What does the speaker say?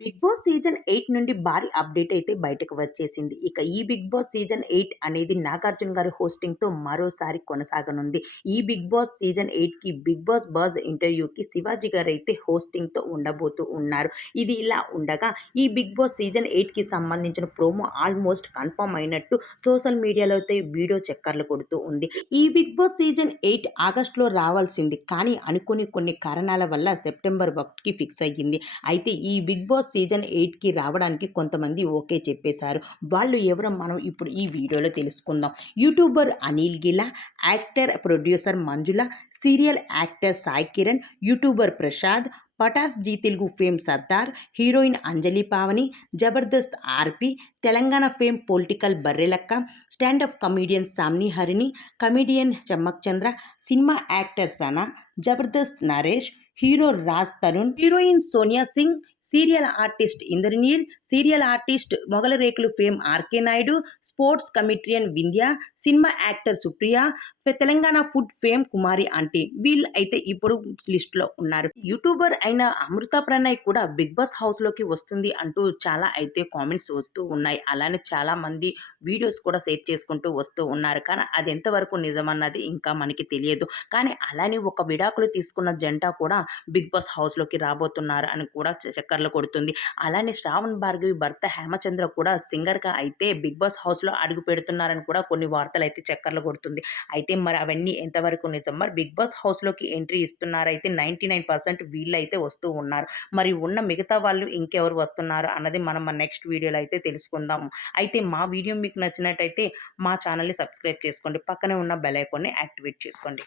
Big Boss season 8 నుండి భారీ update అయితే బయటకు వచ్చేసింది. ఇక ఈ బిగ్ బాస్ సీజన్ 8 అనేది నాగార్జున గారి హోస్టింగ్‌తో మరోసారి కొనసాగనుంది. ఈ బిగ్ బాస్ సీజన్ 8కి బిగ్ బాస్ బజ్ ఇంటర్వ్యూకి శివాజీ గారైతే హోస్టింగ్‌తో ఉండబోతూ ఉన్నారు. ఇది ఇలా ఉండగా ఈ బిగ్ బాస్ సీజన్ 8కి సంబంధించిన ప్రోమో ఆల్మోస్ట్ కన్ఫర్మ్ అయినట్టు సోషల్ మీడియాలో అయితే వీడియో చక్కర్లు కొడుతూ ఉంది. ఈ బిగ్ బాస్ సీజన్ 8 ఆగస్టులో రావాల్సింది. కానీ అనుకోని కొన్ని కారణాల వల్ల సెప్టెంబర్ 1కి ఫిక్స్ అయ్యింది. అయితే ఈ బిగ్ బాస్ సీజన్ 8కి రావడానికి కొంతమంది ఓకే చెప్పేశారు. వాళ్ళు ఎవరో మనం ఇప్పుడు ఈ వీడియోలో తెలుసుకుందాం. Youtuber Anil Gila, actor, producer Manjula, serial actor Sai Kiran, youtuber Prasad, Patas Zee Telugu fame Sardar, heroine Anjali Pavani, Jabardasth RP, Telangana fame political Barrelakka, standup comedian Samni Harini, comedian Chammak Chandra, cinema actor Sana, Jabardasth Naresh, hero Raj Tarun, heroine Sonia Singh, serial artist Indraneel, serial artist Mogali Rekulu fame RK Naidu, sports comedian Vindhya, cinema actor Supriya, Telangana food fame Kumari aunty వీళ్ళు అయితే ఇప్పుడు లిస్టులో ఉన్నారు. యూట్యూబర్ అయిన అమృత ప్రణయ్ కూడా బిగ్ బాస్ హౌస్లోకి వస్తుంది అంటూ చాలా అయితే కామెంట్స్ వస్తూ ఉన్నాయి. అలానే చాలా మంది వీడియోస్ కూడా షేర్ చేసుకుంటూ వస్తూ ఉన్నారు. కానీ అది ఎంతవరకు నిజమన్నది ఇంకా మనకి తెలియదు. కానీ అలానే ఒక విడాకులు తీసుకున్న జంట కూడా బిగ్ బాస్ హౌస్లోకి రాబోతున్నారు అని కూడా చక్కర్లు కొడుతుంది. అలానే శ్రావణ్ భార్గవి భర్త హేమచంద్ర కూడా సింగర్గా అయితే బిగ్ బాస్ హౌస్లో అడుగు పెడుతున్నారని కూడా కొన్ని వార్తలు అయితే చక్కర్లు కొడుతుంది. అయితే మరి అవన్నీ ఎంతవరకు నిజం? మరి బిగ్ బాస్ హౌస్లోకి ఎంట్రీ ఇస్తున్నారైతే 99% వీళ్ళైతే వస్తూ ఉన్నారు. మరి ఉన్న మిగతా వాళ్ళు ఇంకెవరు వస్తున్నారు అన్నది మనం మన నెక్స్ట్ వీడియోలో అయితే తెలుసుకుందాము. అయితే మా వీడియో మీకు నచ్చినట్టయితే మా ఛానల్ని సబ్స్క్రైబ్ చేసుకోండి. పక్కనే ఉన్న బెల్ ఐకాన్ని యాక్టివేట్ చేసుకోండి.